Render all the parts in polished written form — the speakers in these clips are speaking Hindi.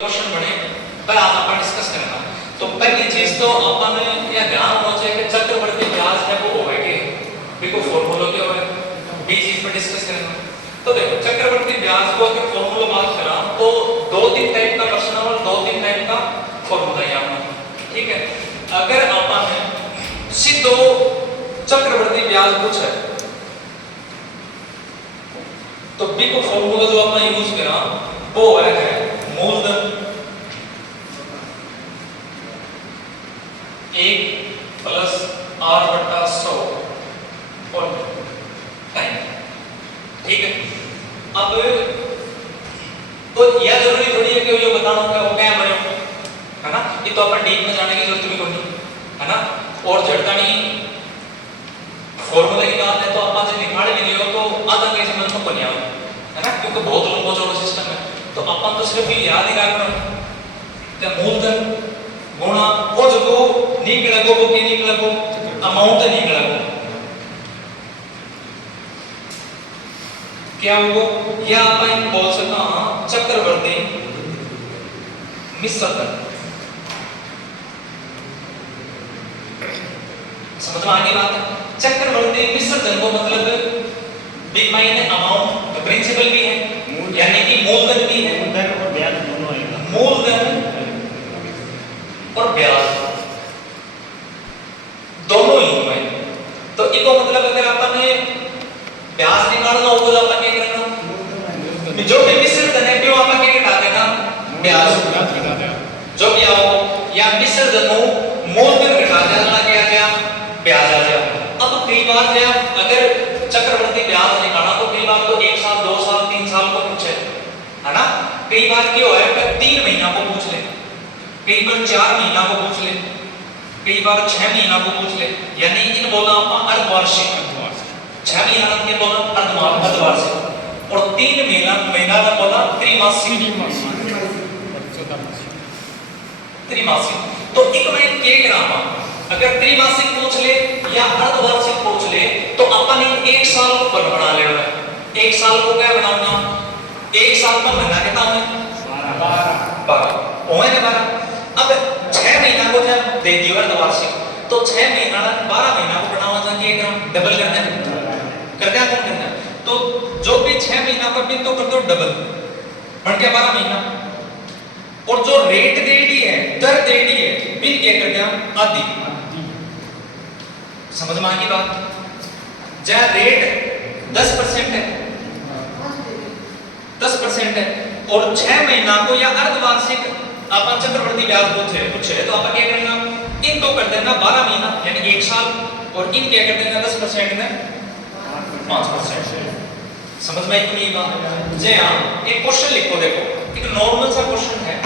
क्वेश्चन बने पर आज अपन डिस्कस करना। तो पहली चीज तो अपन ये ध्यान होना चाहिए कि चक्रवर्ती ब्याज है वो होगा कि देखो फॉर्मूला क्या होगा बी चीज पर डिस्कस करना। तो देखो चक्रवर्ती ब्याज को अगर फॉर्मूला बात करा तो दो तीन टाइप का क्वेश्चन और दो तीन टाइप का फॉर्मूला यहाँ ठीक है। अगर अपन सीधो चक्रवर्ती ब्याज पूछे तो बी को फॉर्मूला जो अपन यूज करा वो है मूलधन 1 प्लस r बटा 100 और टाइम ठीक है। अब तो यह जरूरी थोड़ी है कि जो बताना होगा वो क्या बने है ना, ये तो अपन डीप में जाने की जरूरत भी नहीं है ना। और झटकानी फॉर्मूला की बात है तो अपन से निकाल भी नहीं हो तो आधा के समझ में नहीं आवे है ना, क्योंकि बहुत लंबा चौड़ा सिस्टम है। तो अपन तो सिर्फ ये याद ही रखना कि मूलधन गुणा वो जो निकले वो की निकले वो अमाउंट निकले वो क्या होगा, या अपन बोल सकता हां चक्रवर्ती मिश्र धन। समझ में आ गई बात है। चक्रवर्ती मिश्र धन को मतलब बिग माइने अमाउंट प्रिंसिपल भी है यानी कि मूलधन भी है, मूलधन और ब्याज दोनों आएगा। मूलधन और ब्याज दोनों ही हुए। तो इसको मतलब अगर अपन ने ब्याज निकालना हो तो अपन क्या करना, जो भी मिश्र धन है वो अपन क्या घटा देना ब्याज घटा देना जो भी आओ या मिश्र धन हो मूलधन घटा देना क्या क्या ब्याज आ जाए। अब कई बार क्या अगर चक्रवर्ती ब्याज निकालना तो कई बार तो 1 साल 2 साल 3 साल को पूछे है ना। कई बार क्या होए कि 3 महीना को पूछ ले, कई बार 4 महीना को पूछ ले, कई बार 6 महीना को पूछ ले। यानी इन बोला अपन अर्धवार्षिक 6 महीना के बोला अर्धवार्षिक और 3 महीना का बोला त्रैमासिक। तो एक में क्या करामा अगर त्रैमासिक पूछ ले या अर्धवार्षिक पूछ ले तो अपन एक साल को बना लेना है। एक साल को क्या बनाना, एक साल का महीना कितना है 12 होए ना 12। अब 6 महीना को जब दे दियो अर्धवार्षिक तो 6 महीना 12 महीना को बनावा चाहिए डबल करना है कौन करना। तो जो भी 6 महीना का बिन तो कर दो डबल बन गया 12 महीना। और जो रेट दे दी है दर दे दी है बिन क्या कर दिया आधी। समझ में आ गई बात। जहाँ रेट 10% है 10% है और 6 महीना को या अर्धवार्षिक अपन चक्रवर्ती ब्याज पूछे तो अपन क्या करना इनको कर देना 12 महीना यानी 1 साल और इन क्या कर देना 10% में 5%। समझ में इतनी बात। जी हाँ एक क्वेश्चन लिखो, देखो एक नॉर्मल सा क्वेश्चन है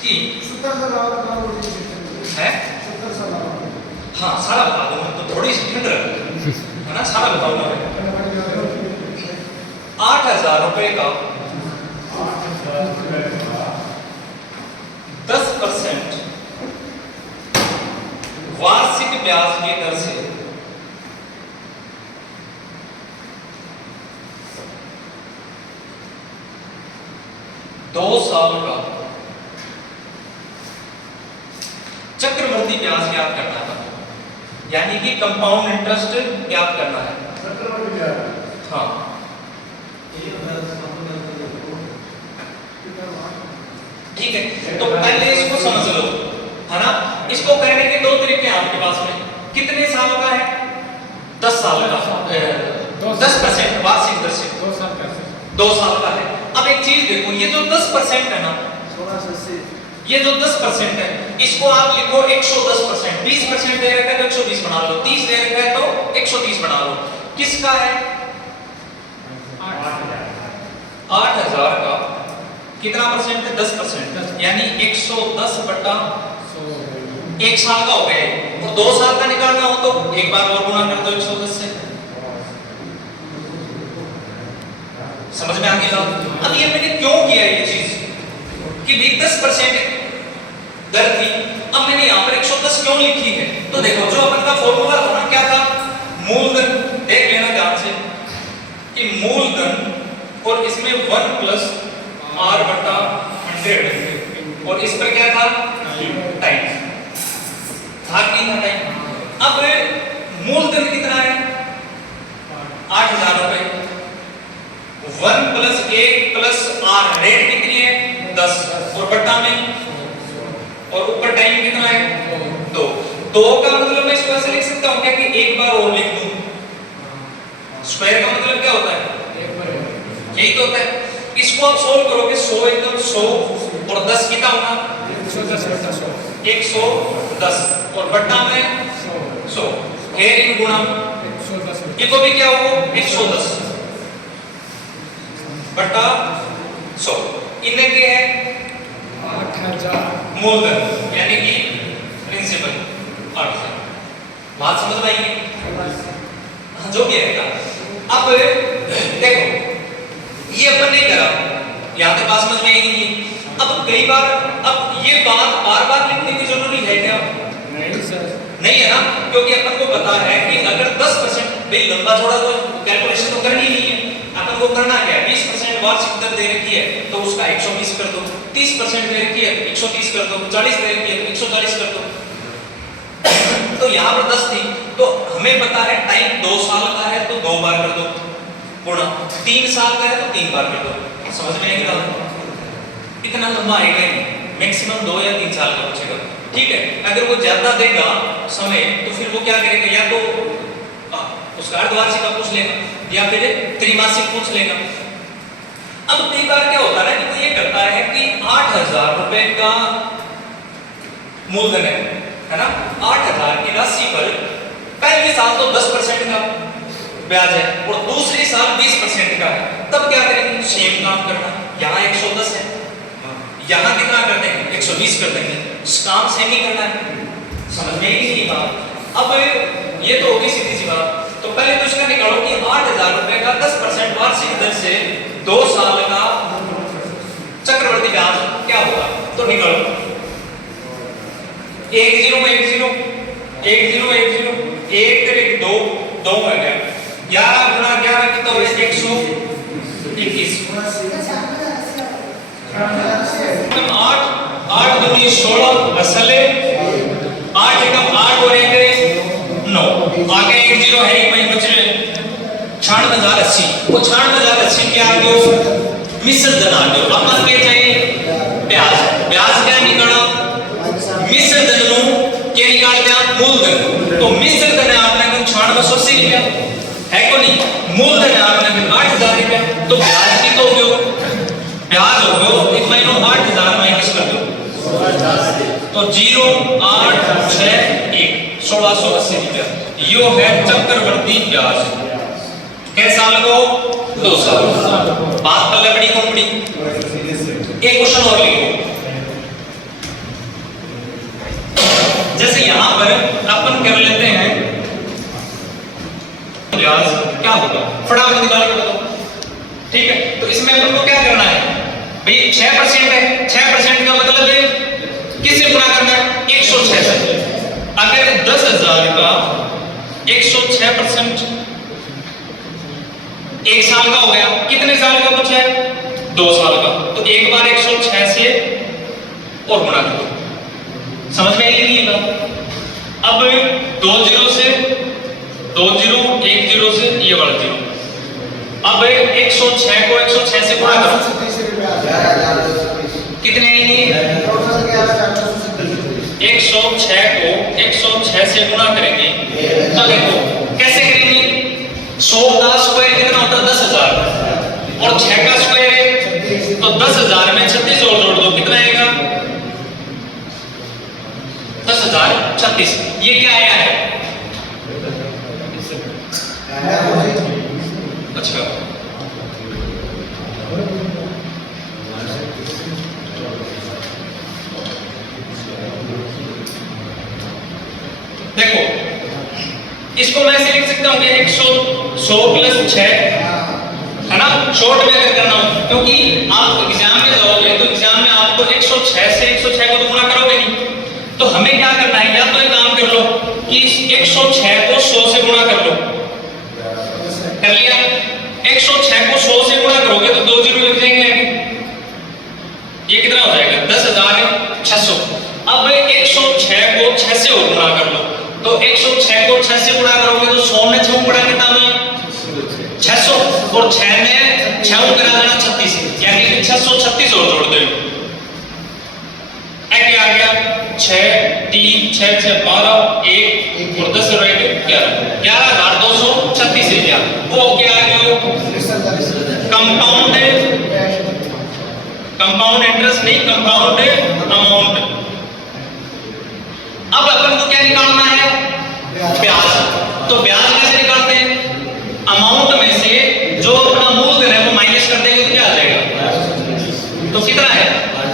कि 70 साल है 70 साल हाँ सारा बता दूंगा तो थोड़ी सी ठंड है ना, सारा बताऊंगा। 8,000 रुपए का 10% वार्षिक ब्याज की दर से 2 साल का चक्रवर्ती ब्याज ज्ञात करना था, यानी कि कंपाउंड इंटरेस्ट ज्ञात करना है। चक्रवर्ती ब्याज हाँ ठीक है। तो पहले इसको समझ लो है ना। इसको करने के 2 तरीके हैं आपके पास में। कितने साल का है 10 साल का 10% वार्षिक दर से 2 साल का है। अब एक चीज देखो ये जो 10% है ना 1680 ये जो 10% है इसको आप लिखो 110%। 20% दे रखा है तो 120 बना लो, 30 दे रखा है तो 130 बना लो। किसका है 8,000 का कितना परसेंट है 10% यानी 110 बटा 1 साल का हो गया। और 2 साल का निकालना हो तो एक बार और गुणा कर दो 110 से। समझ में आ गया। अब ये मैंने क्यों किया ये चीज कि भी 10% दर थी, अब मैंने यहाँ पर 110 क्यों लिखी है। तो देखो जो अपन का फॉर्मूला था ना, क्या था? मूलधन। देख लेना ध्यान से कि मूलधन और इसमें 1 प्लस r बटा 100 और इस पर क्या था? टाइम था कि ना टाइम। अब मूलधन कितना है? 8,000 रुपए। 1 प्लस 1 प्लस r रेट कितनी है? 10 और बट्टा में और ऊपर टाइम कितना है? 2। 2 का मतलब मैं इसको ऐसे लिख सकता हूं क्या कि एक बार और लिख दूं। स्क्वायर का मतलब क्या होता है? यही तो होता है। इसको आप सोल्व करोगे 100 एकदम 100 और 10 कितना होगा? 110 और बट्टा में 100 फिर इन गुणा ये तो भी क्या होगा? 110 बट्टा 100 इन्हें क्या है? 8,000 मूलधन यानी कि प्रिंसिपल 8,000। बात समझ में आएगी? जो भी है अब देखो ये अपन नहीं करा, यहाँ तक बात समझ में आएगी नहीं। अब कई बार अब ये बात बार बार लिखने की जरूरी है क्या? नहीं सर, नहीं है ना, क्योंकि अपन को पता है कि अगर 10% भाई लंबा चौड़ा तो कैलकुलेशन तो करनी नहीं है। अपन को करना क्या है? 20% वार्षिक दर दे रखी है तो उसका 120 कर दो, 30% दे रखी है 130 कर दो, 40 दे रखी है तो 140 कर दो। तो यहाँ पर 10 थी तो हमें पता है टाइम 2 साल का है तो 2 बार कर दो गुणा, 3 साल का है तो 3 बार कर दो। समझ में आएगी बात? इतना लंबा आएगा ही, मैक्सिमम 2 या 3 साल का पूछेगा। ठीक है, अगर वो ज्यादा देगा समय तो फिर वो क्या करेगा? या तो उसका अर्धवार्षिक का पूछ लेगा या फिर त्रैमासिक पूछ लेगा। अब कई बार क्या होता है कि वो ये करता है कि 8,000 रुपए का मूलधन है ना, 8,000 की राशि पर पहले साल तो 10% का ब्याज है और दूसरे साल 20% का है। तब क्या करेंगे? सेम काम करना। यहाँ 110 है, यहाँ कितना कर देंगे? 120 कर देंगे। काम सेम ही करना है। समझ में ही नहीं बात? अब ये तो होगी सीधी सी बात। तो पहले तो इसका निकालो कि 8,000 रुपए का 10% वार्षिक दर से 2 साल का चक्रवर्ती ब्याज क्या होगा? तो निकालो 1 0 1 0 1 0 1 0 1 1 2 2 हो गया। 11 गुणा 11 कितना हो गया? 121। 8 8 दूनी 16 असले 8 एकम 8 और 1 9 आगे 1 0 है वही बच रहे 96,080। वो 96,080 क्या आ गया? मिश्र धन आ गया। अपन के चाहिए ब्याज, ब्याज क्या निकाला? मिश्र धन नु के निकाल दिया मूलधन। तो मिश्र धन है आपने को 9680 रुपया है को नहीं, मूलधन है आपने को 8,000 रुपया। तो ब्याज की तो हो गयो, ब्याज हो गयो एक महीनों 8,000 माइनस कर दो तो 0 8 6 1 1680 रुपया। यो है चक्रवर्ती ब्याज। कैसे साल को? 2 साल। बात पल्ले बड़ी कंपनी। एक क्वेश्चन और लिखो। जैसे यहां पर अपन कर लेते हैं ब्याज क्या होगा? फटाफट निकाल के बताओ। ठीक है, तो इसमें अपन को क्या करना है भाई? 6% है, 6% का मतलब है किससे गुणा करना है? 106 से। अगर 10,000 का 106% 1 साल का हो गया, कितने साल का बचा है? 2 साल का। तो एक बार 106 से और गुणा कर दो। समझ में आई नहीं बात? अब 2 0 से 2 0 1 0 से ये वाला 0। अब 106 को 106 से गुणा करो, कितने आएंगे? 106 को 106 से गुणा करेंगे तो देखो कैसे करेंगे? 100 का स्क्वायर कितना होता है? 10,000 और 6 का स्क्वायर है तो 10,000 में 36 और जोड़ दो, कितना आएगा? 10,036। ये क्या आया है? अच्छा, देखो इसको मैं ऐसे लिख सकता हूं कि 100 प्लस 6 है ना, शॉर्ट में अगर करना हो, क्योंकि आप एग्जाम में जाओगे तो एग्जाम में आपको 106 से 106 को तो गुणा करोगे नहीं। तो हमें क्या करना है? या तो एक काम कर लो कि 106 को 100 से गुणा कर लो, कर लिया। 106 को 100 से गुणा करोगे तो 2 जीरो लग जाएंगे आगे। ये कितना हो जाएगा 10,600। अब 106 को 6 से और गुणा कर लो, तो 106 को 6 से गुणा करोगे तो 100 में 6 गुणा कितना में 600 और 6 में 6 करा देना 36, यानी कि 636 और जोड़ दो। क्या आ गया 6 3 6 6 12 1 और 10 रह गए 11,236 रुपया। वो क्या आ गया कंपाउंड इंटरेस्ट नहीं, कंपाउंड अमाउंट। अब अपन को क्या निकालना है ब्याज। तो ब्याज कैसे निकालते हैं, अमाउंट में से जो अपना मूलधन है वो माइनस कर देंगे तो क्या आ जाएगा, तो कितना है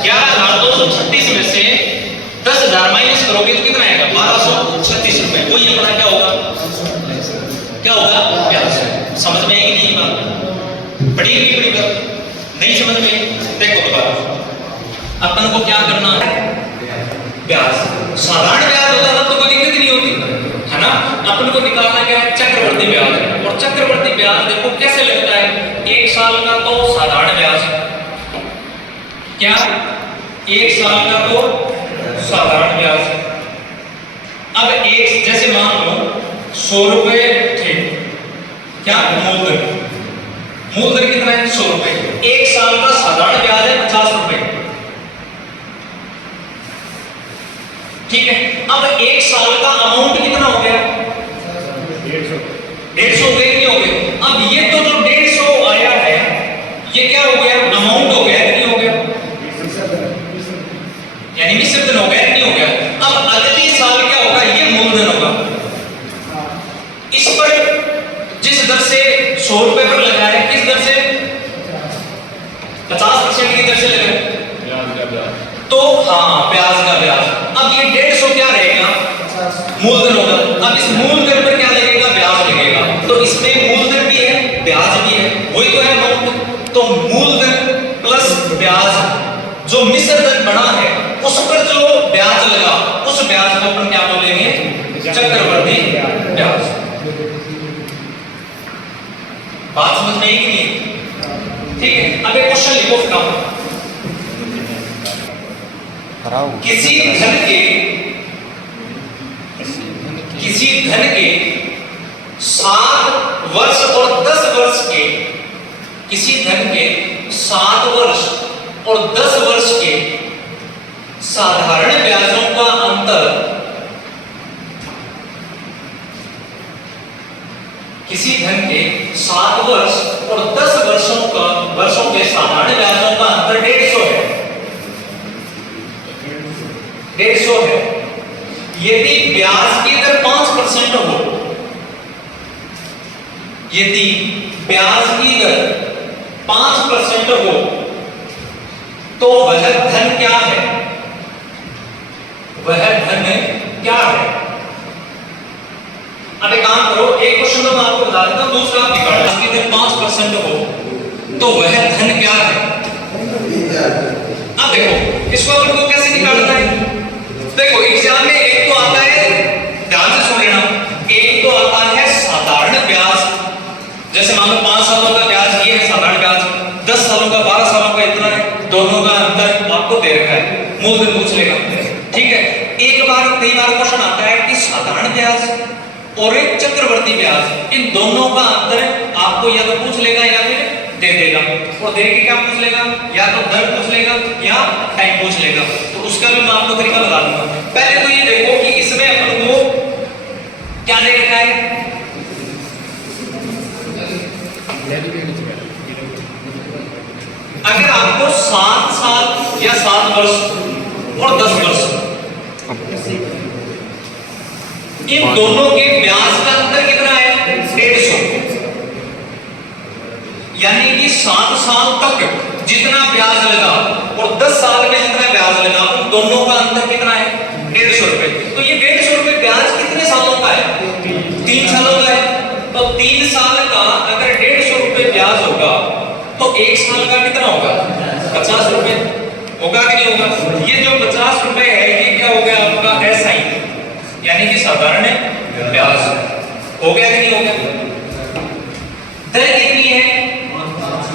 11,236 में से 10,000 माइनस करोगे तो कितना आएगा 1,236 रुपए। वो ये अपना क्या होगा ब्याज। समझ में आएगी नहीं बात, बड़ी बात नहीं समझ में। देखो दोबारा अपन को क्या करना है, ब्याज साधारण ब्याज होता है तो कोई दिक्कत नहीं होती है ना। अपन को निकालना क्या है चक्रवर्ती ब्याज। और चक्रवर्ती ब्याज देखो कैसे लगता है, 1 साल का तो साधारण ब्याज, क्या 1 साल का तो साधारण ब्याज। अब एक जैसे मान लो 100 रुपए थे, क्या मूलधन कितना है 100 रुपए। 1 साल का साधारण ब्याज है 50 रुपए, ठीक है। अब 1 साल का अमाउंट कितना हो गया 150 हो गया, नहीं हो गया। अब ये तो जो 150 आया है ये क्या हो गया अमाउंट हो गया, नहीं हो गया, यानी विसर्जन हो गया, नहीं हो गया। अब अगले साल क्या होगा, ये मूलधन होगा। इस पर जिस दर से 100 रुपए पर लगा है, किस दर से 50% की दर से लगा है, तो हाँ ब्याज का ब्याज। अब ये 150 क्या रहेगा मूलधन होगा। अब इस मूलधन पर क्या लगेगा ब्याज लगेगा, तो इसमें मूलधन भी है ब्याज भी है, वही तो है अमाउंट। तो मूलधन प्लस ब्याज जो मिश्रधन बना है उस पर जो ब्याज लगा उस ब्याज को अपन क्या बोलेंगे चक्रवर्ती ब्याज। बात समझ में आई कि नहीं, ठीक है। अब एक क्वेश्चन लिखो फटाफट। किसी धन के 7 वर्ष और 10 वर्ष के, किसी धन के 7 वर्ष और 10 वर्ष के साधारण ब्याजों का अंतर, किसी धन के 7 वर्ष और 10 वर्षों के साधारण ब्याजों का अंतर 150 है, 150 है। यदि ब्याज की दर 5% हो, यदि ब्याज की दर 5% हो तो वह धन क्या है, वह धन क्या है। अब एक काम करो, एक क्वेश्चन तो मैं आपको बता देता हूं, दूसरा आप निकालो। ब्याज की दर 5% हो तो वह धन क्या है। अब देखो इसको अपन को कैसे निकालना है। देखो एग्जाम में एक तो आता है, ध्यान से सुन लेना, एक तो आता है साधारण ब्याज। जैसे मान लो 5 सालों का ब्याज ये है साधारण ब्याज, 10 सालों का 12 सालों का इतना है, दोनों का अंतर आपको दे रखा है, मूलधन पूछ लेगा, ठीक है। एक बार कई बार क्वेश्चन आता है कि साधारण ब्याज और एक चक्रवर्ती ब्याज, इन दोनों का अंतर आपको या तो पूछ लेगा या फिर दे देगा। और दे के क्या पूछ लेगा, या तो दर पूछ लेगा या टाइम पूछ लेगा। तो उसका भी मैं आपको तरीका बता दूंगा। पहले तो ये देखो कि इसमें अपन को क्या दे रखा है, अगर आपको 7 साल या 7 वर्ष और 10 वर्ष, इन दोनों के ब्याज का अंतर कितना है 150, यानी कि 7 साल तक जितना ब्याज लगा और 10 साल में जितना ब्याज लगा, उन दोनों का अंतर कितना है 150 रुपए। तो ये 150 रुपए ब्याज कितने सालों का है 3 सालों का है। तो 3 साल का अगर 150 रुपए ब्याज होगा तो 1 साल का कितना होगा 50 रुपए होगा कि नहीं होगा। ये जो 50 रुपए है ये क्या हो गया आपका SI, यानी कि साधारण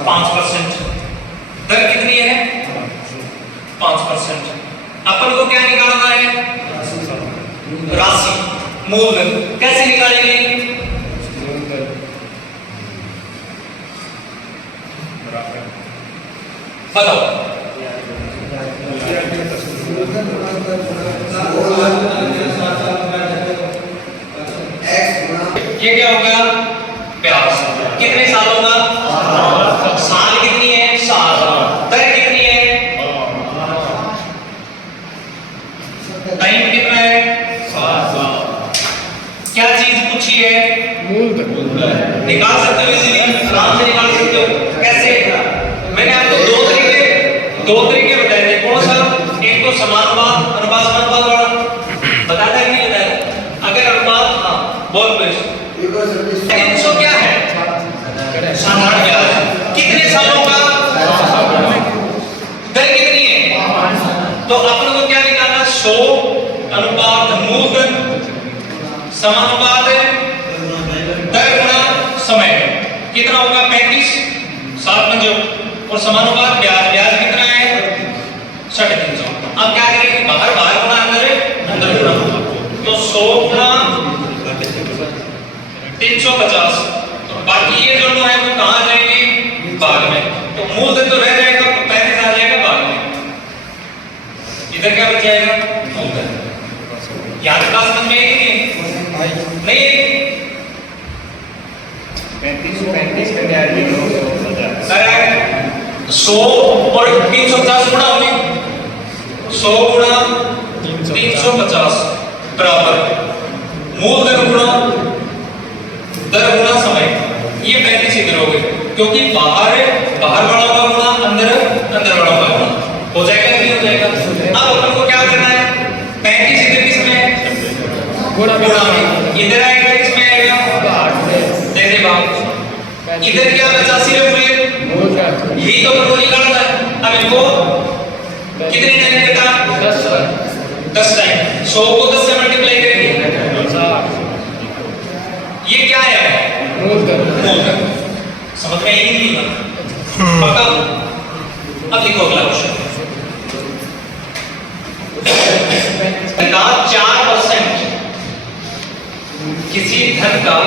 5%। दर कितनी है? 5%। अपन को क्या निकालना है? राशि, मूलधन। कैसे निकालेंगे? बताओ। ये क्या होगा? ब्याज। कितने सालों का? साल कितनी है? 7। दर कितनी है? टाइम कितना है? 7 साल। क्या चीज पूछी है? मूलधन। निकाल सकते हो इजीली, आराम से निकाल सकते हो। कैसे? मैंने आपको दो तरीके बताए थे। कौन सा? एक तो समानुपात, अनुपात समानुपात वाला बताया था कि नहीं बताया? अगर अनुपात, हाँ बोल प्लीज। 300 क्या है? साधारण ब्याज। कितने सालों का? दर कितनी है? तो अपन को क्या निकालना? 100 अनुपात मूलधन समानुपात दर गुणा समय। कितना होगा? 35 7 पंजों। और समानुपात ब्याज। ब्याज कितना है? 350। अब क्या करेंगे? बाहर गुणा अंदर गुणा। तो 100 गुणा 350। तो बाकी ये दोनों है वो कहां जाएंगे? भाग में। तो मूलधन तो रह जाएगा, 35 आ जाएगा भाग में। इधर क्या बच जाएगा? मूलधन। याद क्लास समझ में आएगी नहीं? नहीं 35 करने आ रही है 100 और 350 गुणा होगी। 100 गुणा 350 बराबर मूलधन गुणा दर गुणा समय। ये 35 इधर हो गए, क्योंकि बाहर वालों का गुणा अंदर वालों का गुणा हो जाएगा कि नहीं हो जाएगा? अब अपन को क्या करना है? 35 इधर किसमें है? गुणा में। इधर आएगा किसमें आएगा? दे दे भाग। इधर क्या बचा? सिर्फ यही तो अपन को निकालना है। अब इनको कितने टाइम कटा? 10 टाइम। 100 को 10 से मल्टीप्लाई करेंगे। ये क्या है? मूलधन। समझ में आई नहीं? पक्का? अब लिखो अगला क्वेश्चन। 4% किसी धन का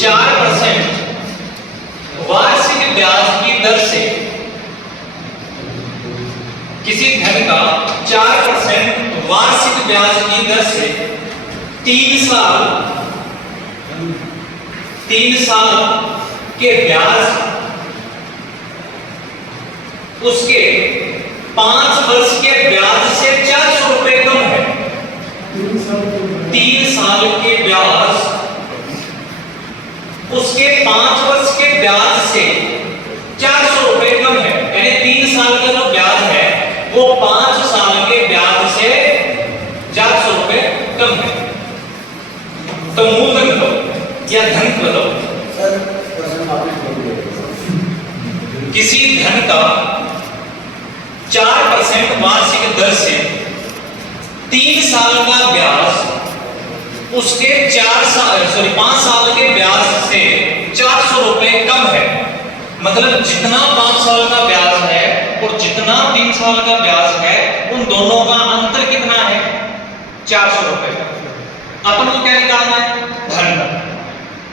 4% वार्षिक ब्याज की दर से, किसी धन का 4% वार्षिक ब्याज की दर से 3 साल के ब्याज उसके 5 वर्ष के ब्याज से 400 रुपए कम है। 3 साल के ब्याज उसके 5 वर्ष के ब्याज से 400 रुपए कम है। यानी 3 साल का जो ब्याज है वो 5 साल के ब्याज से 400 रुपए कम है। तो मूलधन बताओ या धन बताओ। किसी धन का 4% वार्षिक दर से 3 साल का ब्याज उसके 5 साल के ब्याज से 400 रुपए कम है। मतलब जितना 5 साल का ब्याज है और जितना 3 साल का ब्याज है, उन दोनों का अंतर कितना है? 400 रुपए। अपन को क्या निकालना है? धन।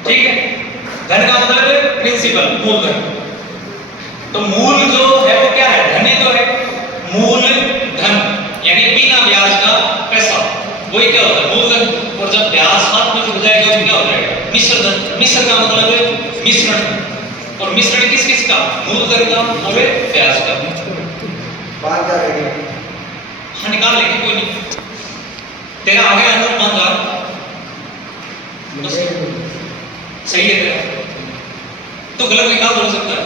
ठीक है? धन का मतलब प्रिंसिपल, मूलधन। तो मूल जो है वो क्या है? धन ही तो है। मूल धन यानी बिना ब्याज का पैसा, वही क्या होता है? मूलधन। और जब ब्याज हाथ में जुड़ जाएगा तो क्या हो जाएगा? मिश्र धन। मिश्र का मतलब है मिश्रण। और मिश्रण किस किस का? मूलधन का और ब्याज का। हाँ निकाल लेंगे, कोई नहीं। तेरा आ गया आंसर 5000। सही है तेरा, तो गलत निकाल हो सकता है।